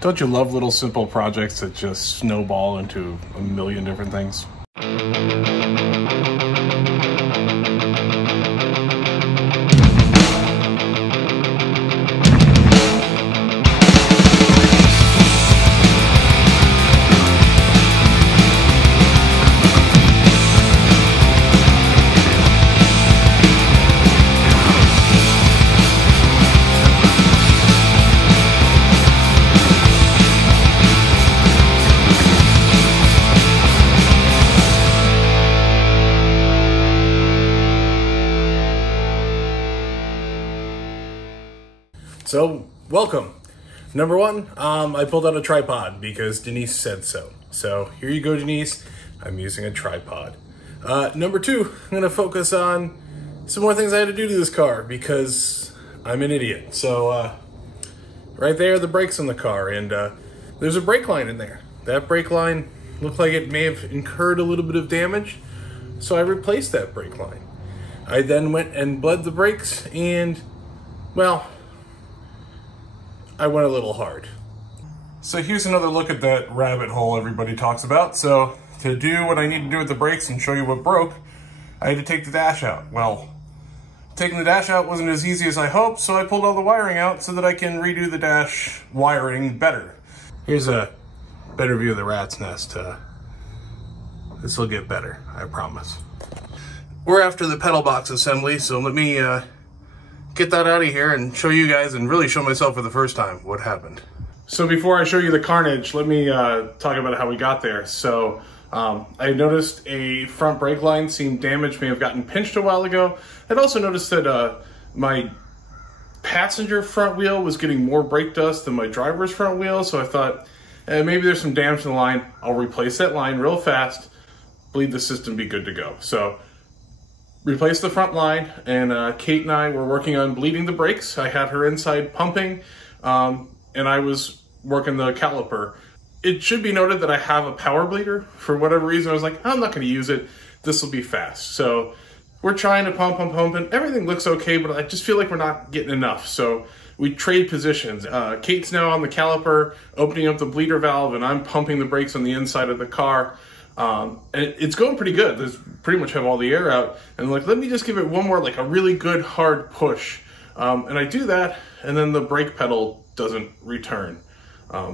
Don't you love little simple projects that just snowball into a million different things? So, welcome. Number one, I pulled out a tripod because Denise said so. So, here you go, Denise. I'm using a tripod. Number two, I'm going to focus on some more things I had to do to this car because I'm an idiot. So, right there, the brakes on the car, and there's a brake line in there. That brake line looked like it may have incurred a little bit of damage, so I replaced that brake line. I then went and bled the brakes, and, well, I went a little hard. So here's another look at that rabbit hole everybody talks about. So to do what I need to do with the brakes and show you what broke, I had to take the dash out. Well, taking the dash out wasn't as easy as I hoped, so I pulled all the wiring out so that I can redo the dash wiring better. Here's a better view of the rat's nest. This will get better, I promise. We're after the pedal box assembly, so let me get that out of here and show you guys, and really show myself for the first time what happened. So before I show you the carnage, let me talk about how we got there. So I noticed a front brake line seemed damaged, may have gotten pinched a while ago. I'd also noticed that my passenger front wheel was getting more brake dust than my driver's front wheel. So I thought maybe there's some damage in the line. I'll replace that line real fast, bleed the system, be good to go. So replaced the front line, and Kate and I were working on bleeding the brakes. I had her inside pumping, and I was working the caliper. It should be noted that I have a power bleeder. For whatever reason, I was like, I'm not going to use it. This will be fast. So we're trying to pump, and everything looks okay, but I just feel like we're not getting enough. So we trade positions. Kate's now on the caliper, opening up the bleeder valve, and I'm pumping the brakes on the inside of the car. And it's going pretty good. There's pretty much have all the air out, and like, let me just give it one more, like a really good hard push. And I do that, and then the brake pedal doesn't return.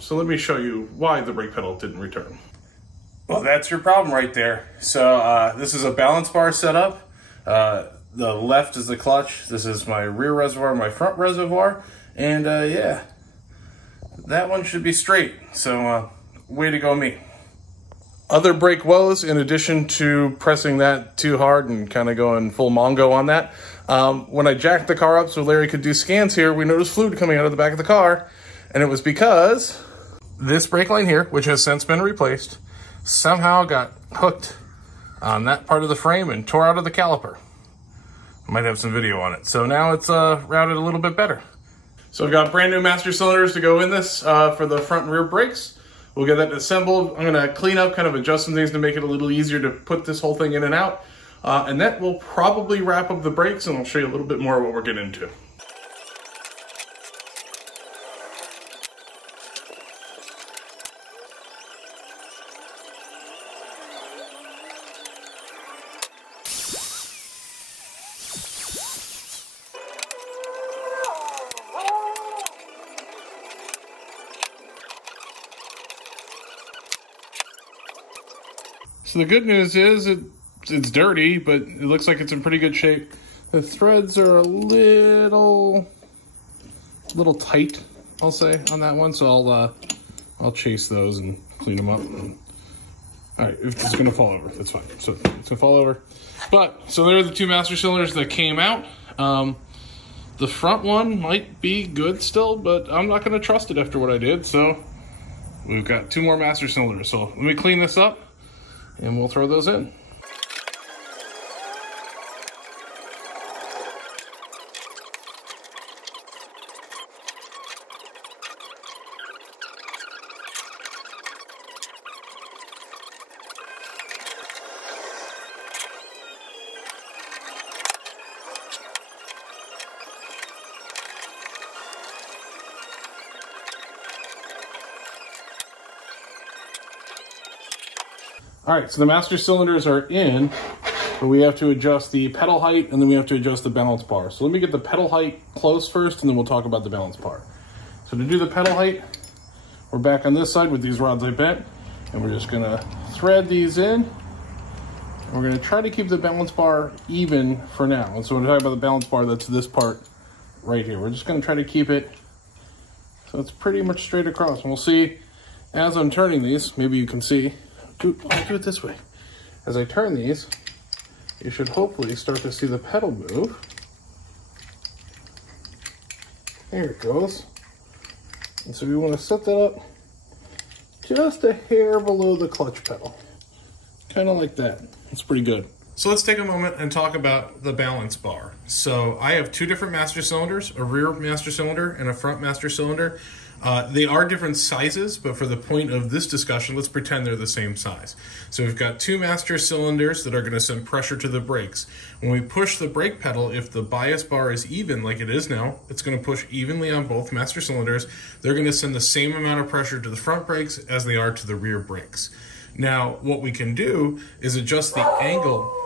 So let me show you why the brake pedal didn't return. Well, that's your problem right there. So this is a balance bar setup. The left is the clutch. This is my rear reservoir, my front reservoir, and yeah, that one should be straight. So way to go, me. Other brake woes, in addition to pressing that too hard and kind of going full Mongo on that, when I jacked the car up so Larry could do scans here, we noticed fluid coming out of the back of the car, and it was because this brake line here, which has since been replaced, somehow got hooked on that part of the frame and tore out of the caliper. Might have some video on it. So now it's routed a little bit better. So I've got brand new master cylinders to go in this for the front and rear brakes. We'll get that assembled. I'm gonna clean up, kind of adjust some things to make it a little easier to put this whole thing in and out. And that will probably wrap up the brakes, and I'll show you a little bit more of what we're getting into. So the good news is it's dirty, but it looks like it's in pretty good shape. The threads are a little tight, I'll say, on that one. So I'll chase those and clean them up. All right, if it's gonna fall over, that's fine. So it's gonna fall over. But so there are the two master cylinders that came out. The front one might be good still, but I'm not gonna trust it after what I did. So we've got two more master cylinders. So let me clean this up, and we'll throw those in. All right, so the master cylinders are in, but we have to adjust the pedal height and then we have to adjust the balance bar. So let me get the pedal height close first and then we'll talk about the balance bar. So to do the pedal height, we're back on this side with these rods I bent, and we're just gonna thread these in. And we're gonna try to keep the balance bar even for now. And so when I talk about the balance bar, that's this part right here. We're just gonna try to keep it so it's pretty much straight across. And we'll see as I'm turning these, maybe you can see, I'll do it this way. As I turn these, you should hopefully start to see the pedal move. There it goes. And so we want to set that up just a hair below the clutch pedal. Kind of like that. It's pretty good. So let's take a moment and talk about the balance bar. So I have two different master cylinders, a rear master cylinder and a front master cylinder. They are different sizes, but for the point of this discussion, let's pretend they're the same size. So we've got two master cylinders that are going to send pressure to the brakes. When we push the brake pedal, if the bias bar is even, like it is now, it's going to push evenly on both master cylinders. They're going to send the same amount of pressure to the front brakes as they are to the rear brakes. Now, what we can do is adjust the angle.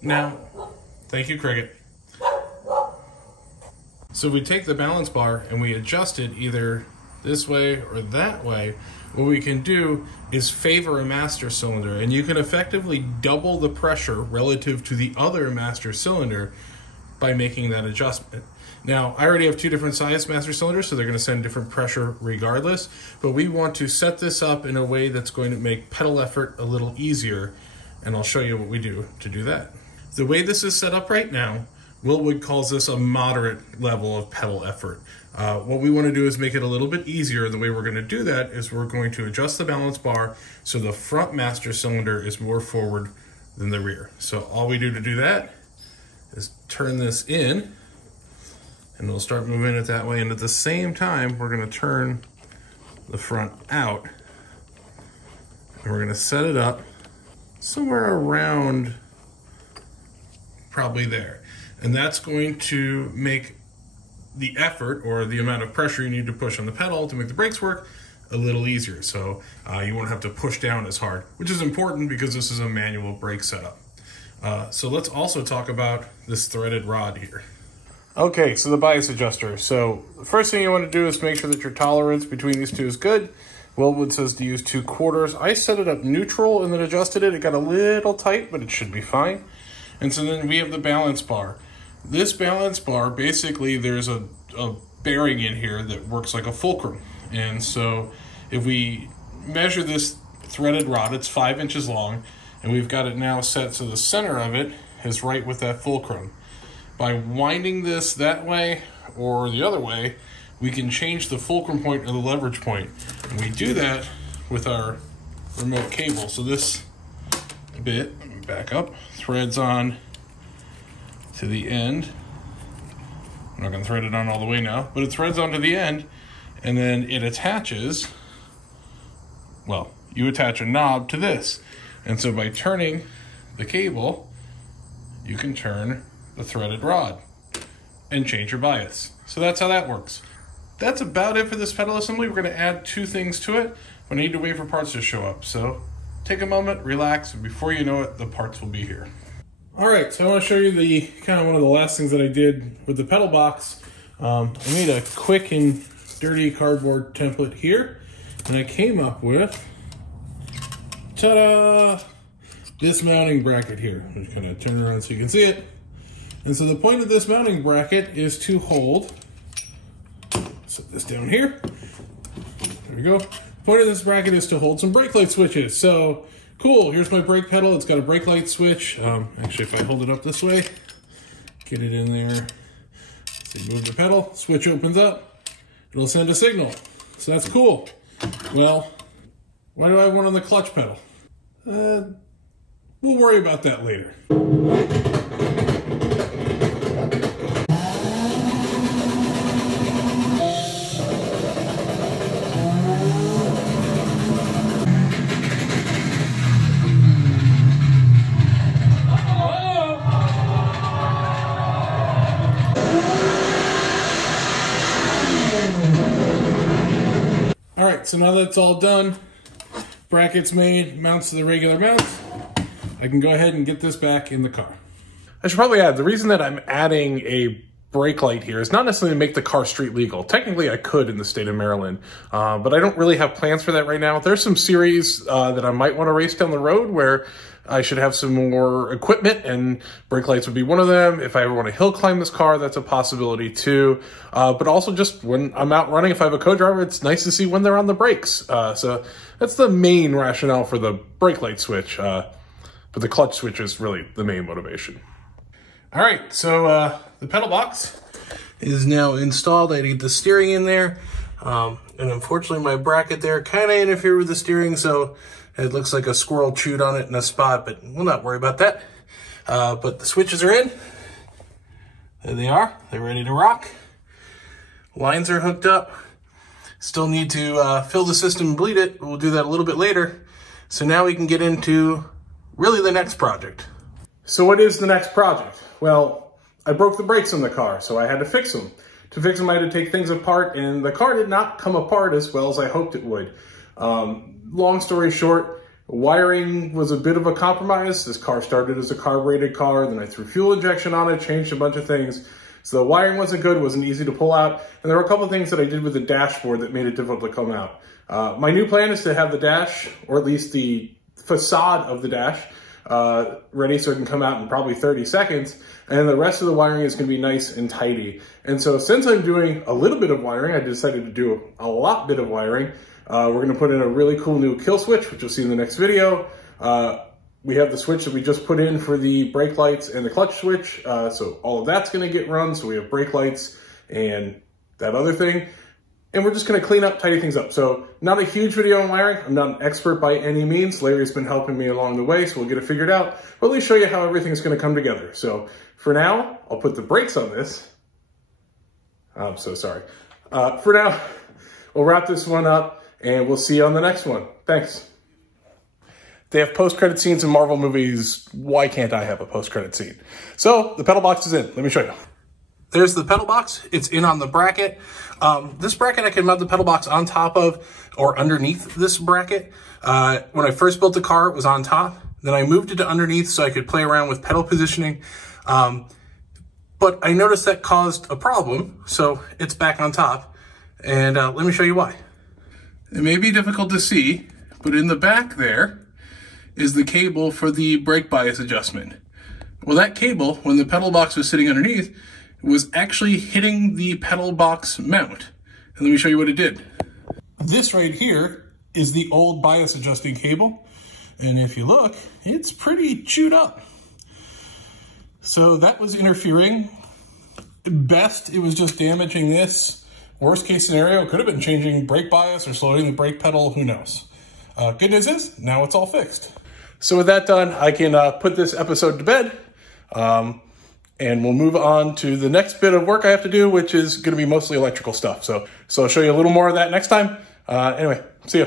Now, thank you, Cricket. So if we take the balance bar and we adjust it either this way or that way, what we can do is favor a master cylinder, and you can effectively double the pressure relative to the other master cylinder by making that adjustment. Now, I already have two different size master cylinders, so they're going to send different pressure regardless, but we want to set this up in a way that's going to make pedal effort a little easier, and I'll show you what we do to do that. The way this is set up right now, Willwood calls this a moderate level of pedal effort. What we want to do is make it a little bit easier. The way we're going to do that is we're going to adjust the balance bar so the front master cylinder is more forward than the rear. So all we do to do that is turn this in, and we'll start moving it that way. And at the same time, we're going to turn the front out, and we're going to set it up somewhere around probably there. And that's going to make the effort, or the amount of pressure you need to push on the pedal to make the brakes work, a little easier. So you won't have to push down as hard, which is important because this is a manual brake setup. So let's also talk about this threaded rod here. Okay, so the bias adjuster. So the first thing you want to do is make sure that your tolerance between these two is good. Willwood says to use 2/4. I set it up neutral and then adjusted it. It got a little tight, but it should be fine. And so then we have the balance bar. This balance bar, basically there's a bearing in here that works like a fulcrum. And so if we measure this threaded rod, it's 5 inches long, and we've got it now set so the center of it is right with that fulcrum. By winding this that way or the other way, we can change the fulcrum point or the leverage point. And we do that with our remote cable. So this bit, let me back up, threads on to the end. I'm not going to thread it on all the way now, but it threads onto the end, and then it attaches, well, you attach a knob to this. And so by turning the cable, you can turn the threaded rod and change your bias. So that's how that works. That's about it for this pedal assembly. We're going to add 2 things to it, but I need to wait for parts to show up. So take a moment, relax, and before you know it, the parts will be here. All right, so I want to show you the kind of one of the last things that I did with the pedal box. I made a quick and dirty cardboard template here, and I came up with, ta-da, this mounting bracket here. I'm just going to turn around so you can see it. And so the point of this mounting bracket is to hold, set this down here, there we go. The point of this bracket is to hold some brake light switches. So cool, here's my brake pedal. It's got a brake light switch. Actually, if I hold it up this way, get it in there. So you move the pedal, switch opens up, it'll send a signal. So that's cool. Well, why do I have one on the clutch pedal? We'll worry about that later. So now that's all done, brackets made, mounts to the regular mounts, I can go ahead and get this back in the car. I should probably add, the reason that I'm adding a brake light here is not necessarily to make the car street legal. Technically, I could in the state of Maryland, but I don't really have plans for that right now. There's some series that I might want to race down the road where I should have some more equipment, and brake lights would be one of them. If I ever want to hill climb this car, that's a possibility too. But also just when I'm out running, if I have a co-driver, it's nice to see when they're on the brakes. So that's the main rationale for the brake light switch. But the clutch switch is really the main motivation. All right, so the pedal box is now installed. I had to get the steering in there. And unfortunately, my bracket there kind of interfered with the steering, so it looks like a squirrel chewed on it in a spot, but we'll not worry about that. But the switches are in. There they are. They're ready to rock. Lines are hooked up. Still need to fill the system and bleed it. We'll do that a little bit later. So now we can get into really the next project. So what is the next project? Well, I broke the brakes on the car, so I had to fix them. To fix them, I had to take things apart, and the car did not come apart as well as I hoped it would. Long story short, wiring was a bit of a compromise. This car started as a carbureted car, then I threw fuel injection on it, changed a bunch of things. So the wiring wasn't good, wasn't easy to pull out, and there were a couple of things that I did with the dashboard that made it difficult to come out. My new plan is to have the dash, or at least the facade of the dash, ready so it can come out in probably 30 seconds, and the rest of the wiring is going to be nice and tidy. And so since I'm doing a little bit of wiring, I decided to do a lot bit of wiring. We're going to put in a really cool new kill switch, which you'll see in the next video. We have the switch that we just put in for the brake lights and the clutch switch. So all of that's going to get run. So we have brake lights and that other thing. And we're just going to clean up, tidy things up. So not a huge video on wiring. I'm not an expert by any means. Larry's been helping me along the way, so we'll get it figured out. But at least show you how everything's going to come together. So for now, I'll put the brakes on this. I'm so sorry. For now, we'll wrap this one up, and we'll see you on the next one. Thanks. They have post-credit scenes in Marvel movies. Why can't I have a post-credit scene? So the pedal box is in. Let me show you. There's the pedal box. It's in on the bracket. This bracket I can mount the pedal box on top of or underneath this bracket. When I first built the car, it was on top. Then I moved it to underneath so I could play around with pedal positioning. But I noticed that caused a problem, so it's back on top. And let me show you why. It may be difficult to see, but in the back there is the cable for the brake bias adjustment. Well, that cable, when the pedal box was sitting underneath, was actually hitting the pedal box mount. And let me show you what it did. This right here is the old bias adjusting cable. And if you look, it's pretty chewed up. So that was interfering. Best, it was just damaging this. Worst case scenario, it could have been changing brake bias or slowing the brake pedal, who knows. Good news is, now it's all fixed. So with that done, I can put this episode to bed. And we'll move on to the next bit of work I have to do, which is going to be mostly electrical stuff. So I'll show you a little more of that next time. Anyway, see ya.